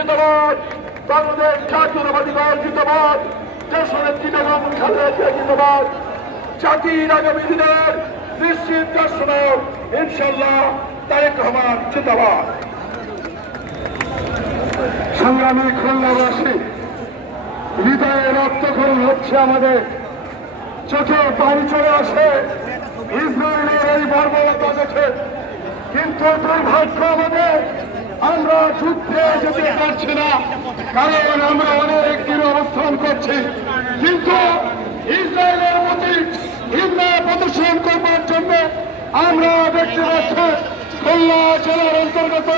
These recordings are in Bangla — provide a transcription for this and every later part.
জিন্দাবাদ, বাংলাদেশ জাতীয়তাবাদী দল জিন্দাবাদ, দেশনেত্রী বেগম খালেদা জিয়া জিন্দাবাদ। জাতির আগামী দিনের নিশ্চিত রাষ্ট্রনায়ক ইনশাআল্লাহ তারেক রহমান জিন্দাবাদ। সংগ্রামী খুলনাবাসী, হৃদয়ে রক্তক্ষরণ হচ্ছে, আমাদের চোখে পানি চলে আসে ইসরায়েলের এই বর্বরতা দেখে। কিন্তু দুর্ভাগ্য আমাদের, আমরা যুদ্ধে যেতে পারছি না, কারণ আমরা অনেক দিন অবস্থান করছি। কিন্তু ইসরায়েলের প্রতি হিংসা প্রদর্শন করবার জন্য আমরা দেখতে পাচ্ছি খুলনা জেলার অন্তর্গত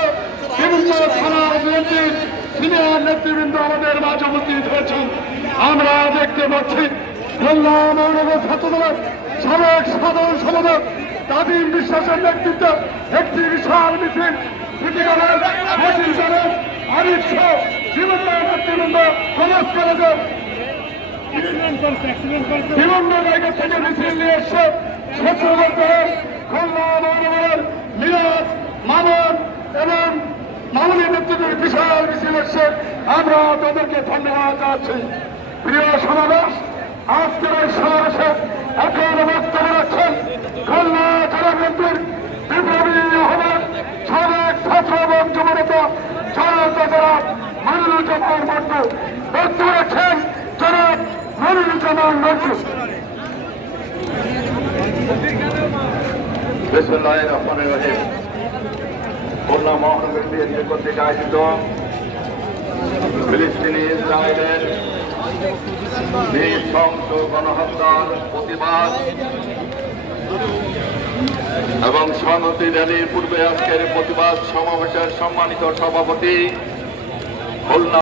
বিভিন্ন থানার বিএনপির সিনিয়র নেতৃবৃন্দ আমাদের মাঝে উপস্থিত হয়েছেন। আমরা দেখতে পাচ্ছি খুলনা মহানগর ছাত্রদলের সাবেক সাধারণ সম্পাদক তাজিম বিশ্বাসের নেতৃত্বে একটি বিশাল মিছিল সিটিকলের মসজিদের আরিফ সহ বিভিন্ন নেতৃবৃন্দ সমাজ কলেজের বিভিন্ন জায়গা থেকে মিছিল নিয়ে এসছে। খুলনা মহানগরের মিরাজ, মামুন এবং মামুনের নেতৃত্বের বিশাল মিছিল এসছে। আমরা তাদেরকে ধন্যবাদ জানাচ্ছি। প্রিয় সমাবেশ, আজকের এই সমাবেশে এখন বক্তব্য রাখছেন খুলনা জেলা বিএনপির বিপ্লবী আহ্বায়ক, সাবেক ছাত্র এবং যুবনেতা জনাব মনিরুজ্জামান মন্টু। বক্তব্য রাখছেন জনাব মনিরুজ্জামান মন্টু। বিসমিল্লাহির রহমানির রহিম। খুলনা মহানগর বিএনপি কর্তৃক আয়োজিত ফিলিস্তিনি ইসরায়েলের নৃশংস গণহত্যার প্রতিবাদ এবং সংহতি র্যালির পূর্বে আজকের প্রতিবাদ সমাবেশের সম্মানিত সভাপতি খুলনা